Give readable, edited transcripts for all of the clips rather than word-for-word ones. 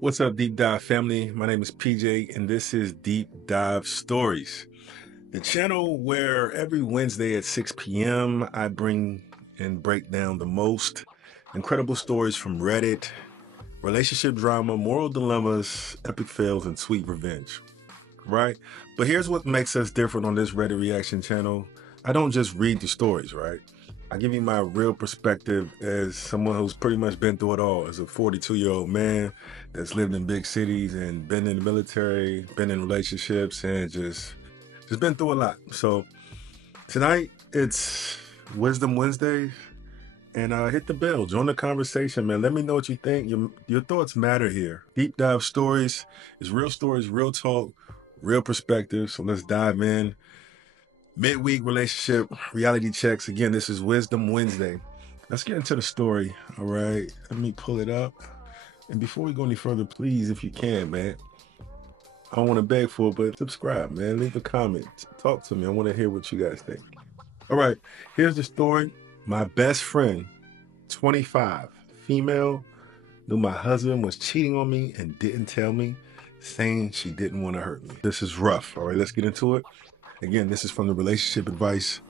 What's up, Deep Dive family? My name is PJ, and this is Deep Dive Stories, the channel where every Wednesday at 6 p.m. I bring and break down the most incredible stories from Reddit, relationship drama, moral dilemmas, epic fails, and sweet revenge. Right? But here's what makes us different on this Reddit reaction channel. I don't just read the stories, right? I give you my real perspective as someone who's pretty much been through it all. As a 42-year-old man that's lived in big cities and been in the military, been in relationships, and just been through a lot. So tonight it's Wisdom Wednesday, and hit the bell, join the conversation, man. Let me know what you think. Your thoughts matter here. Deep Dive Stories is real stories, real talk, real perspective. So let's dive in. Midweek relationship reality checks. Again, this is Wisdom Wednesday. Let's get into the story. All right, let me pull it up. And before we go any further, please, if you can, man, I don't want to beg for it, but subscribe, man. Leave a comment. Talk to me. I want to hear what you guys think. All right, here's the story. My best friend, 25, female, knew my husband was cheating on me and didn't tell me, saying she didn't want to hurt me. This is rough. All right, let's get into it. Again, this is from the Relationship Advice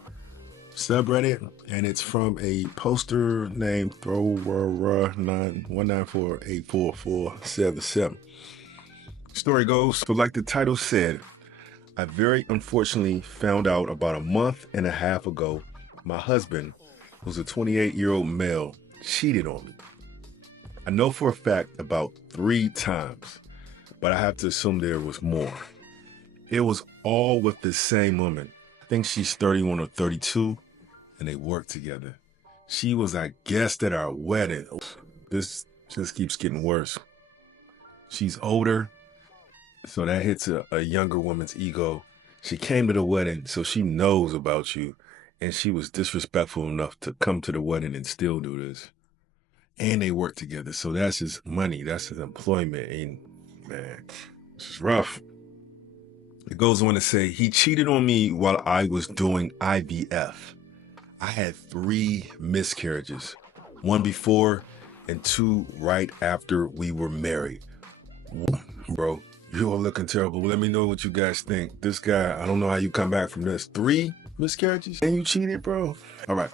subreddit, and it's from a poster named Thrower194844477. Story goes, so like the title said, I very unfortunately found out about a month and a half ago my husband, who's a 28-year-old male, cheated on me. I know for a fact about 3 times, but I have to assume there was more. It was all with the same woman. I think she's 31 or 32, and they work together. She was a guest at our wedding. This just keeps getting worse. She's older, so that hits a younger woman's ego. She came to the wedding, so she knows about you, and she was disrespectful enough to come to the wedding and still do this. And they work together, so that's his money, that's his employment, and man, this is rough. It goes on to say, he cheated on me while I was doing IVF. I had 3 miscarriages, 1 before and 2 right after we were married. Bro, you are looking terrible. Let me know what you guys think. This guy, I don't know how you come back from this. 3 miscarriages and you cheated, bro? All right.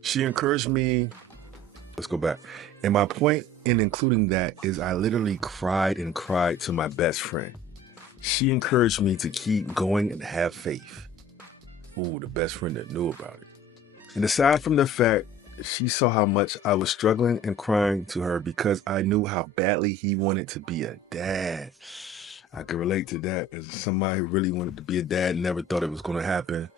She encouraged me. Let's go back. And my point in including that is I literally cried and cried to my best friend. She encouraged me to keep going and have faith. Ooh, the best friend that knew about it. And aside from the fact, she saw how much I was struggling and crying to her because I knew how badly he wanted to be a dad. I could relate to that as somebody who really wanted to be a dad and never thought it was going to happen.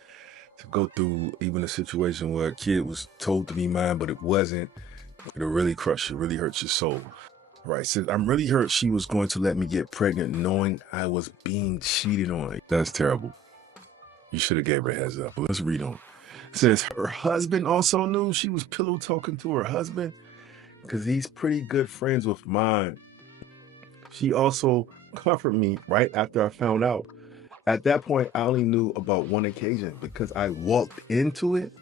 To go through even a situation where a kid was told to be mine, but it wasn't, it'll really crush you, really hurt your soul. Right, so I'm really hurt she was going to let me get pregnant knowing I was being cheated on. That's terrible. You should have gave her a heads up. But let's read on. It says her husband also knew she was pillow talking to her husband because he's pretty good friends with mine. She also comforted me right after I found out. At that point, I only knew about 1 occasion because I walked into it.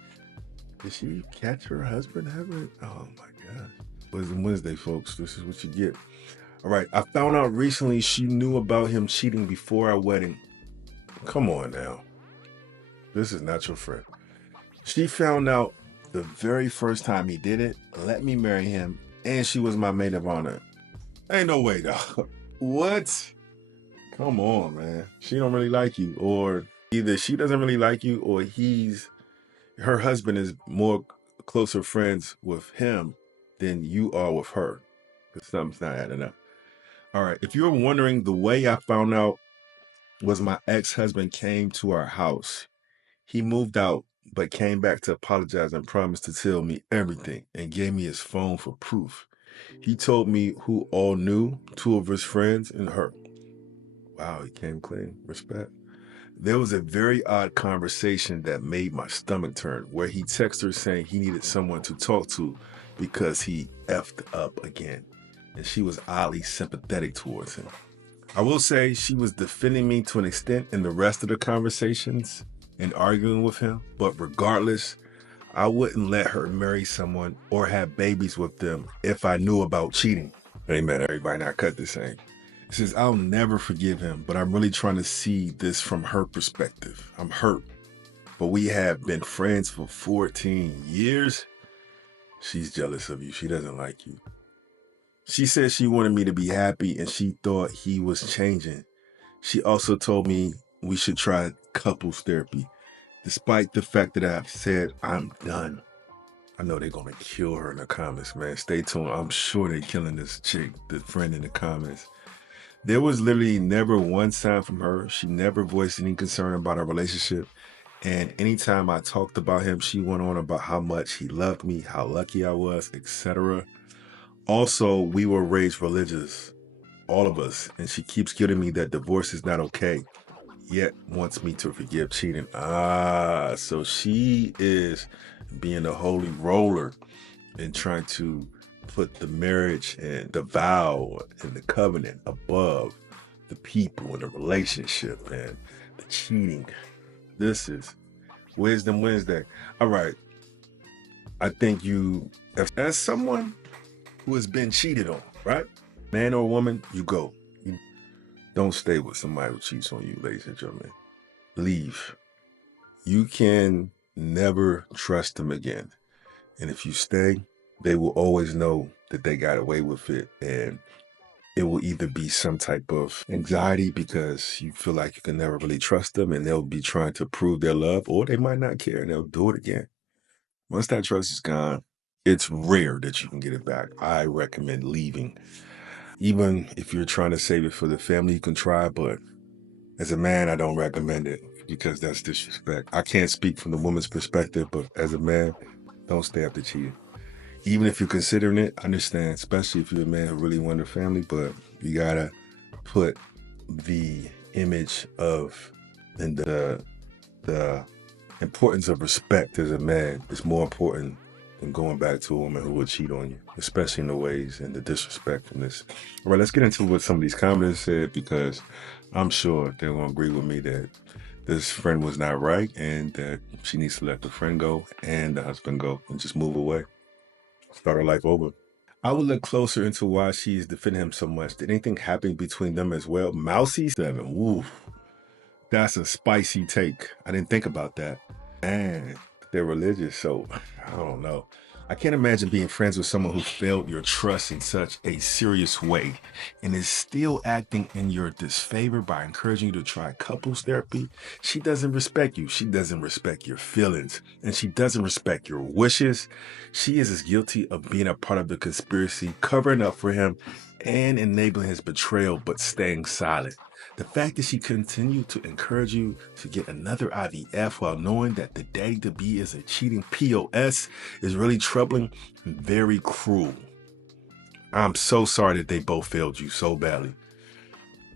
Did she catch her husband having it? Oh my gosh. Wisdom Wednesday, folks. This is what you get. All right. I found out recently she knew about him cheating before our wedding. Come on now. This is not your friend. She found out the very first time he did it, let me marry him, and she was my maid of honor. Ain't no way, though. What? Come on, man. She don't really like you, or either she doesn't really like you, or her husband is more closer friends with him than you are with her, because something's not adding up. All right, if you're wondering, the way I found out was my ex-husband came to our house. He moved out, but came back to apologize and promised to tell me everything and gave me his phone for proof. He told me who all knew, 2 of his friends and her. Wow, he came clean. Respect. There was a very odd conversation that made my stomach turn, where he texted her saying he needed someone to talk to because he effed up again, and she was oddly sympathetic towards him. I will say she was defending me to an extent in the rest of the conversations and arguing with him, but regardless, I wouldn't let her marry someone or have babies with them if I knew about cheating. Amen, everybody. Now cut this thing. It says, I'll never forgive him, but I'm really trying to see this from her perspective. I'm hurt, but we have been friends for 14 years. She's jealous of you. She doesn't like you. She said she wanted me to be happy and she thought he was changing. She also told me we should try couples therapy, despite the fact that I've said I'm done. I know they're going to kill her in the comments, man. Stay tuned. I'm sure they're killing this chick, the friend in the comments. There was literally never one sign from her. She never voiced any concern about our relationship. And anytime I talked about him, she went on about how much he loved me, how lucky I was, etc. Also, we were raised religious, all of us. And she keeps giving me that divorce is not okay, yet wants me to forgive cheating. So she is being a holy roller and trying to put the marriage and the vow and the covenant above the people and the relationship and the cheating. This is Wisdom Wednesday. All right. I think you, as someone who has been cheated on, right? Man or woman, you go. You don't stay with somebody who cheats on you, ladies and gentlemen. Leave. You can never trust them again. And if you stay, they will always know that they got away with it. And it will either be some type of anxiety because you feel like you can never really trust them and they'll be trying to prove their love, or they might not care and they'll do it again. Once that trust is gone, it's rare that you can get it back. I recommend leaving. Even if you're trying to save it for the family, you can try, but as a man, I don't recommend it because that's disrespect. I can't speak from the woman's perspective, but as a man, don't stay after cheating. Even if you're considering it, I understand, especially if you're a man who really wants a family, but you gotta put the image of and the importance of respect as a man is more important than going back to a woman who would cheat on you, especially in the ways and the disrespectfulness. All right, let's get into what some of these comments said, because I'm sure they're gonna agree with me that this friend was not right and that she needs to let the friend go and the husband go and just move away. Start her life over. I would look closer into why she's defending him so much. Did anything happen between them as well? Mousy 7. Woo. That's a spicy take. I didn't think about that. And they're religious, so I don't know. I can't imagine being friends with someone who failed your trust in such a serious way and is still acting in your disfavor by encouraging you to try couples therapy. She doesn't respect you. She doesn't respect your feelings, and she doesn't respect your wishes. She is as guilty of being a part of the conspiracy, covering up for him and enabling his betrayal, but staying silent. The fact that she continued to encourage you to get another IVF while knowing that the daddy-to-be is a cheating POS is really troubling and very cruel. I'm so sorry that they both failed you so badly.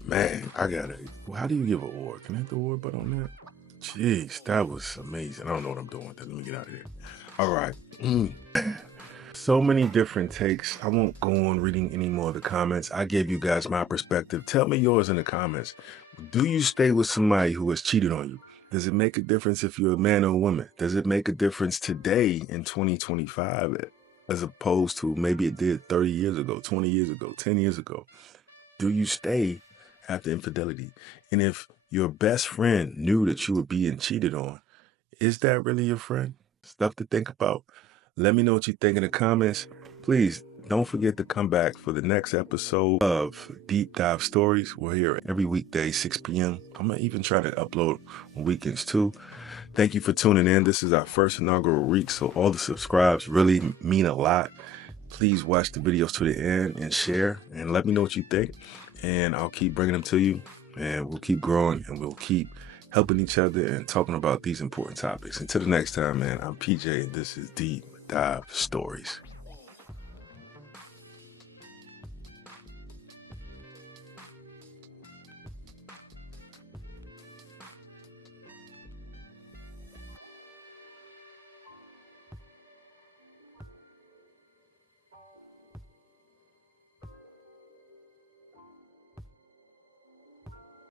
Man, how do you give an award? Can I hit the award button on that? Jeez, that was amazing. I don't know what I'm doing with that. Let me get out of here. All right. So many different takes. I won't go on reading any more of the comments. I gave you guys my perspective. Tell me yours in the comments. Do you stay with somebody who has cheated on you? Does it make a difference if you're a man or a woman? Does it make a difference today in 2025 as opposed to maybe it did 30 years ago, 20 years ago, 10 years ago? Do you stay after infidelity? And if your best friend knew that you were being cheated on, is that really your friend? Stuff to think about. Let me know what you think in the comments. Please don't forget to come back for the next episode of Deep Dive Stories. We're here every weekday, 6 p.m. I'm going to even try to upload on weekends too. Thank you for tuning in. This is our first inaugural week, so all the subscribes really mean a lot. Please watch the videos to the end and share and let me know what you think. And I'll keep bringing them to you, and we'll keep growing, and we'll keep helping each other and talking about these important topics. Until the next time, man, I'm PJ, and this is Deep Dive Stories.